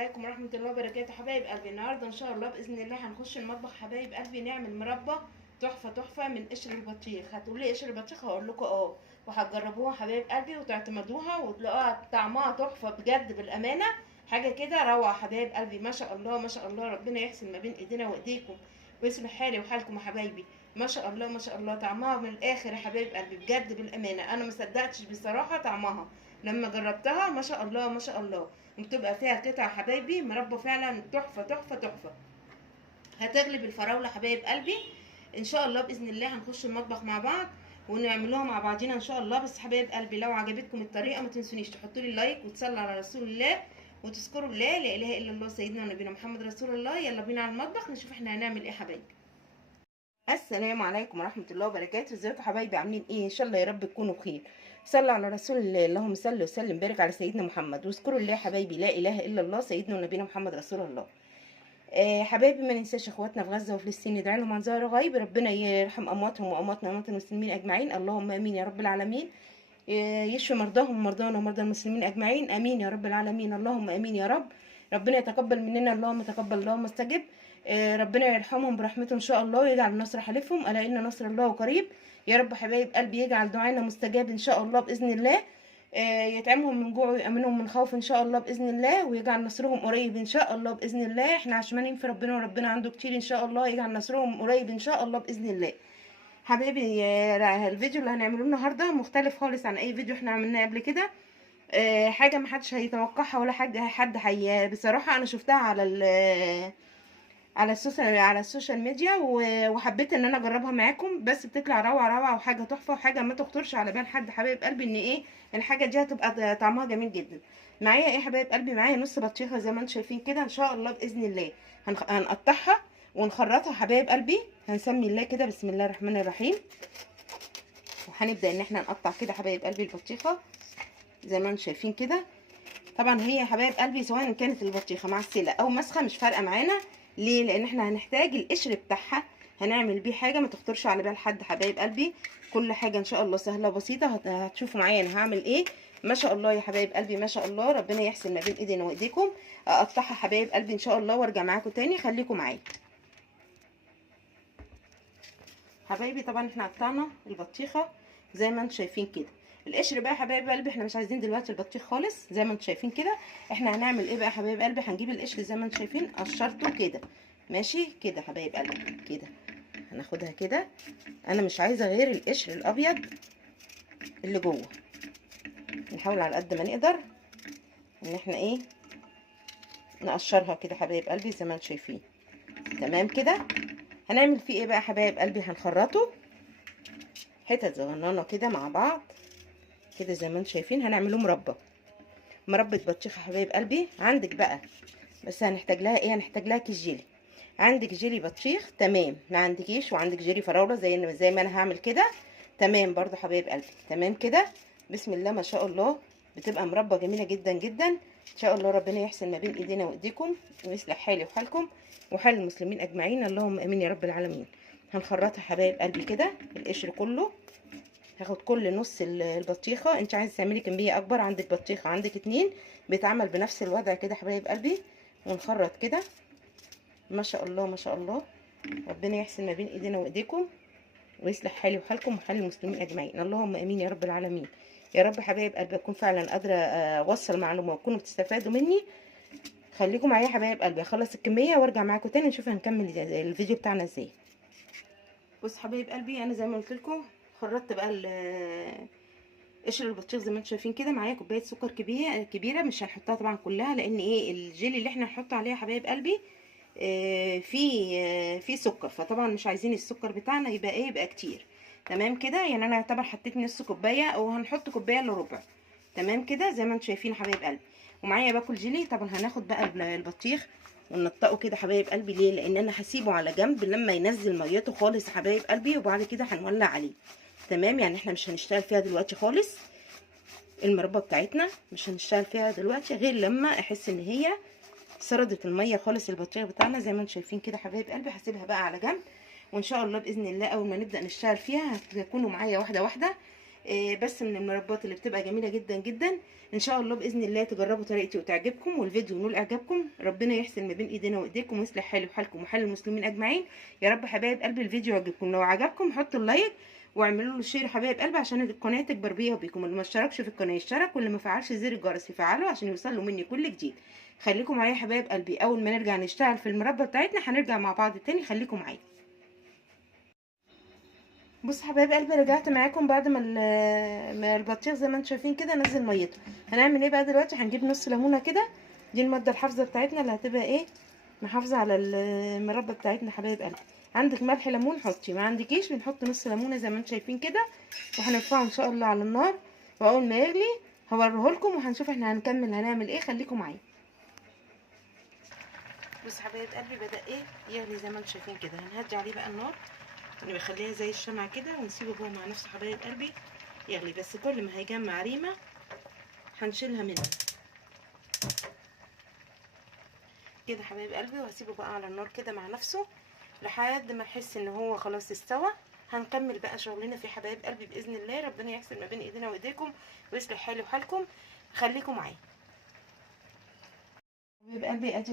عليكم ورحمة الله وبركاته حبايب قلبي. النهارده ان شاء الله باذن الله هنخش المطبخ حبايب قلبي نعمل مربى تحفة من قشر البطيخ. هتقولي قشر البطيخ؟ هقول لكم وهتجربوها حبايب قلبي وتعتمدوها وتلاقوها طعمها تحفة بجد بالامانة. حاجة كده روعة حبايب قلبي، ما شاء الله ما شاء الله، ربنا يحسن ما بين ايدينا وايديكم ويصلح حالي وحالكم يا حبايبي. ما شاء الله ما شاء الله، طعمها من الاخر يا حبايب قلبي بجد بالامانة. انا ما صدقتش بصراحة طعمها لما جربتها، ما شاء الله ما شاء الله. وبتبقى فيها قطع حبايبي مربى فعلا تحفة. هتغلب الفراولة حبايب قلبي. ان شاء الله باذن الله هنخش المطبخ مع بعض ونعملوها مع بعضينا ان شاء الله. بس حبايب قلبي لو عجبتكم الطريقه ما تنسونيش تحطوا لي لايك وتصلوا على رسول الله وتذكروا الله لا اله الا الله سيدنا ونبينا محمد رسول الله. يلا بينا على المطبخ نشوف احنا هنعمل ايه حبايبي. السلام عليكم ورحمه الله وبركاته. ازيكم حبايبي؟ عاملين ايه؟ ان شاء الله يا رب تكونوا بخير. صلوا على رسول الله، اللهم صل وسلم بارك على سيدنا محمد واذكروا الله حبايبي لا اله الا الله سيدنا ونبينا محمد رسول الله. حبايبي ما ننساش اخواتنا في غزه وفلسطين ندعي لهم عن ظهر غيب، ربنا يرحم امواتهم وامواتنا واموات المسلمين اجمعين، اللهم امين يا رب العالمين. يشفي مرضاهم ومرضانا ومرضى المسلمين اجمعين، امين يا رب العالمين، اللهم امين يا رب. ربنا يتقبل مننا، اللهم تقبل اللهم استجب. ربنا يرحمهم برحمته ان شاء الله ويجعل النصر حليفهم، الا ان نصر الله قريب. يا رب حبايب قلبي يجعل دعائنا مستجاب ان شاء الله باذن الله. يطعمهم من جوع ويأمنهم من خوف ان شاء الله باذن الله، ويجعل نصرهم قريب ان شاء الله باذن الله. احنا عشمانين في ربنا وربنا عنده كتير ان شاء الله، يجعل نصرهم قريب ان شاء الله باذن الله. حبايبي الفيديو اللي هنعمله النهارده مختلف خالص عن اي فيديو احنا عملناه قبل كده. حاجه محدش هيتوقعها ولا حد بصراحه انا شفتها على السوشيال ميديا وحبيت ان انا اجربها معاكم. بس بتطلع روعه وحاجه تحفه وحاجه ما تخطرش على بال حد حبايب قلبي ان ايه الحاجه دي هتبقى طعمها جميل جدا. معايا ايه حبايب قلبي؟ معايا نص بطيخه زي ما انتم شايفين كده ان شاء الله باذن الله. هنقطعها ونخرطها حبايب قلبي. هنسمي الله كده، بسم الله الرحمن الرحيم. وهنبدا ان احنا نقطع كده حبايب قلبي البطيخه زي ما انتم شايفين كده. طبعا هي حبايب قلبي سواء كانت البطيخه معسله او مسخه مش فارقه معانا. ليه؟ لان احنا هنحتاج القشر بتاعها، هنعمل بيه حاجه ما تخطرش على بال حد حبايب قلبي. كل حاجه ان شاء الله سهله وبسيطه. هتشوفوا معايا انا هعمل ايه. ما شاء الله يا حبايب قلبي ما شاء الله، ربنا يحسن ما بين ايدينا وايديكم. اقطعها حبايب قلبي ان شاء الله وارجع معاكم تاني، خليكم معايا حبايبي. طبعا احنا قطعنا البطيخه زي ما انتم شايفين كده. القشر بقى حبايب قلبي احنا مش عايزين دلوقتي البطيخ خالص زي ما انتم شايفين كده. احنا هنعمل ايه بقى حبايب قلبي؟ هنجيب القشر زي ما انتم شايفين قشرته كده ماشي كده حبايب قلبي كده. هناخدها كده، انا مش عايزه غير القشر الابيض اللي جوه. نحاول على قد ما نقدر ان احنا ايه نقشرها كده حبايب قلبي زي ما انتم شايفين. تمام كده. هنعمل فيه ايه بقى حبايب قلبي؟ هنخرطه حتت صغننه كده مع بعض كده زي ما انتم شايفين. هنعمله مربى بطيخه حبايب قلبي. عندك بقى بس هنحتاج لها ايه؟ هنحتاج لها كيس جيلي. عندك جيلي بطيخ تمام، ما عندكيش وعندك جيلي فراوله زي ما انا هعمل كده تمام برضو حبايب قلبي. تمام كده بسم الله ما شاء الله. بتبقى مربى جميله جدا جدا ان شاء الله. ربنا يحسن ما بين ايدينا وايديكم ويصلح حالي وحالكم وحال المسلمين اجمعين، اللهم امين يا رب العالمين. هنخرطها حبايب قلبي كده القشر كله. هاخد كل نص البطيخه. انت عايزه تعملي كميه اكبر، عندك بطيخه عندك 2 بيتعمل بنفس الوضع كده حبايب قلبي. ونخرط كده ما شاء الله ما شاء الله. ربنا يحسن ما بين ايدينا وايديكم ويصلح حالي وحالكم وحال المسلمين اجمعين، اللهم امين يا رب العالمين. يا رب حبايب قلبي اكون فعلا قادره اوصل معلومه وتكونوا بتستفادوا مني. خليكم معايا حبايب قلبي، اخلص الكميه وارجع معاكم تاني نشوف هنكمل الفيديو بتاعنا ازاي. بص حبايب قلبي انا زي ما قلت لكم خرطت بقى قشر البطيخ زي ما انتم شايفين كده. معايا كوبايه سكر كبيره مش هنحطها طبعا كلها لان ايه الجيلي اللي احنا هنحط عليها حبايب قلبي في سكر، فطبعا مش عايزين السكر بتاعنا يبقى ايه يبقى كتير. تمام كده يعني انا اعتبر حطيت نص كوبايه وهنحط كوبايه الا ربع. تمام كده زي ما انتم شايفين حبايب قلبي. ومعايا باكل جيلي. طبعا هناخد بقى البطيخ وننطقه كده حبايب قلبي. ليه؟ لان انا هسيبه على جنب لما ينزل ميته خالص يا حبايب قلبي وبعد كده هنولع عليه. تمام يعني احنا مش هنشتغل فيها دلوقتي خالص. المربى بتاعتنا مش هنشتغل فيها دلوقتي غير لما احس ان هي سردت الميه خالص. البطيخ بتاعنا زي ما انتم شايفين كده حبايب قلبي هسيبها بقى على جنب. وان شاء الله باذن الله اول ما نبدا نشتغل فيها هتكونوا معايا واحده واحده بس من المربات اللي بتبقى جميله جدا جدا. ان شاء الله باذن الله تجربوا طريقتي وتعجبكم، والفيديو ينول اعجابكم. ربنا يحسن ما بين ايدينا وايديكم ويصلح حالي وحالكم وحال المسلمين اجمعين يا رب. حبايب قلبي الفيديو يعجبكم، لو عجبكم حطوا اللايك واعملوا له شير حبايب قلبي عشان القناه تكبر بيا وبيكم. اللي ما اشتركش في القناه يشترك، واللي ما فعلش زر الجرس يفعله عشان يوصله مني كل جديد. خليكم معايا حبايب قلبي، اول ما نرجع نشتغل في المربى بتاعتنا هنرجع مع بعض تاني. خليكم معايا. بص حبايب قلبي، رجعت معاكم بعد ما البطيخ زي ما انتم شايفين كده نزل ميته. هنعمل ايه بقى دلوقتي؟ هنجيب نص ليمونه كده، دي الماده الحافظه بتاعتنا اللي هتبقى ايه محافظه على المربى بتاعتنا. حبايب قلبي عندك ملح ليمون حطي، ما عندكيش بنحط نص ليمونه زي ما انتم شايفين كده. وهنرفعه ان شاء الله على النار، واول ما يغلي هوريه لكم وهنشوف احنا هنكمل هنعمل ايه. خليكم معايا. بص حبايب قلبي بدا ايه يغلي زي ما انتم شايفين كده. هنهدي عليه بقى النار، نخليها زي الشمعة كده ونسيبه جوه مع نفسه حبايب قلبي يغلي. بس كل ما هيجمع ريمة هنشيلها منه كده حبايب قلبي، وهسيبه بقى على النار كده مع نفسه لحد ما احس ان هو خلاص استوى. هنكمل بقى شغلنا في حبايب قلبي باذن الله. ربنا يحسن ما بين ايدينا وايديكم ويصلح حالي وحالكم. خليكم معايا حبايب قلبي.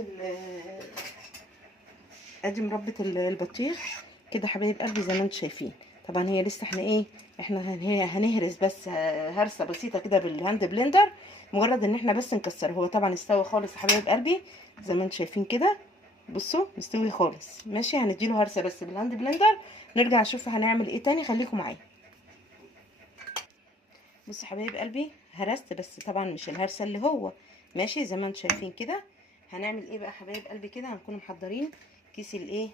ادي مربة البطيخ كده حبايب قلبي زي ما انتم شايفين. طبعا هي لسه احنا هنهرس بس هرسه بسيطه كده بالهاند بلندر، مجرد ان احنا بس نكسره. هو طبعا استوى خالص يا حبايب قلبي زي ما انتم شايفين كده. بصوا مستوي خالص. ماشي هنديله هرسه بس بالهاند بلندر، نرجع نشوف هنعمل ايه تاني. خليكم معايا. بصوا حبايب قلبي هرست بس طبعا مش الهرسه اللي هو ماشي زي ما انتم شايفين كده. هنعمل ايه بقى حبايب قلبي كده؟ هنكون محضرين كيس الايه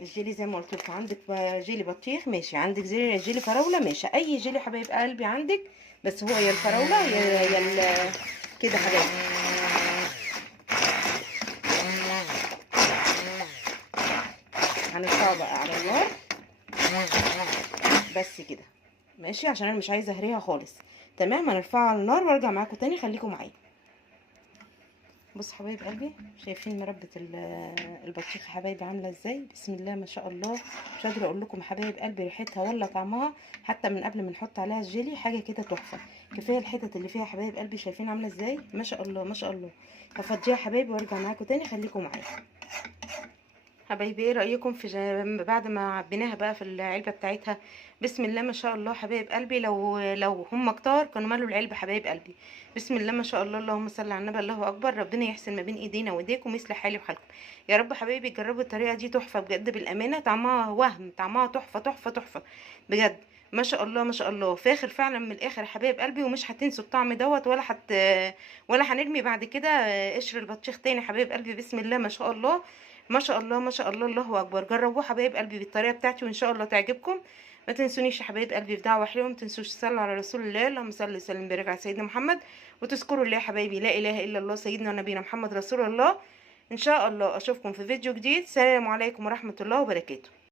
الجيلي زي ما قلت لكم. عندك جيلي بطيخ ماشي، عندك جيلي فراوله ماشي، اي جيلي حبايب قلبي عندك، بس هو يا الفراوله يا كده حبايبي. هنرفعه بقى على النار بس كده ماشي عشان انا مش عايزه اهريها خالص. تمام هنرفعه على النار وارجع معاكم تاني. خليكم معايا. بص حبايب قلبي شايفين مربة البطيخ حبايبي عامله ازاي؟ بسم الله ما شاء الله. مش قادره اقول لكم حبايب قلبي ريحتها ولا طعمها حتى من قبل ما نحط عليها الجيلي حاجه كده تحفه. كفايه الحتت اللي فيها حبايب قلبي شايفين عامله ازاي؟ ما شاء الله ما شاء الله. هفضيها حبايبي وارجع معاكم تاني. خليكم معايا حبايبي. ايه رايكم في بعد ما عبيناها بقى في العلبه بتاعتها؟ بسم الله ما شاء الله حبايب قلبي. لو هم كتار كانوا مالوا العلبه حبايب قلبي. بسم الله ما شاء الله. اللهم صل على النبي. الله اكبر. ربنا يحسن ما بين ايدينا وايديكم ويصلح حالي وحالكم يا رب. حبايبي جربوا الطريقه دي تحفه بجد بالامانه. طعمها وهم، طعمها تحفه تحفه تحفه بجد. ما شاء الله ما شاء الله. فاخر فعلا من الاخر يا حبايب قلبي. ومش هتنسوا الطعم دوت ولا هنرمي بعد كده قشر البطيخ تاني حبايب قلبي. بسم الله ما شاء الله ما شاء الله ما شاء الله. الله اكبر. جربوه حبايب قلبي بالطريقه بتاعتي وان شاء الله تعجبكم. ما تنسونيش يا حبايب قلبي في دعوه حلوه. ما تنسوش تصلوا على رسول الله. اللهم صل وسلم وبارك على سيدنا محمد. وتذكروا الله يا حبايبي لا اله الا الله سيدنا ونبينا محمد رسول الله. ان شاء الله اشوفكم في فيديو جديد. سلام عليكم ورحمه الله وبركاته.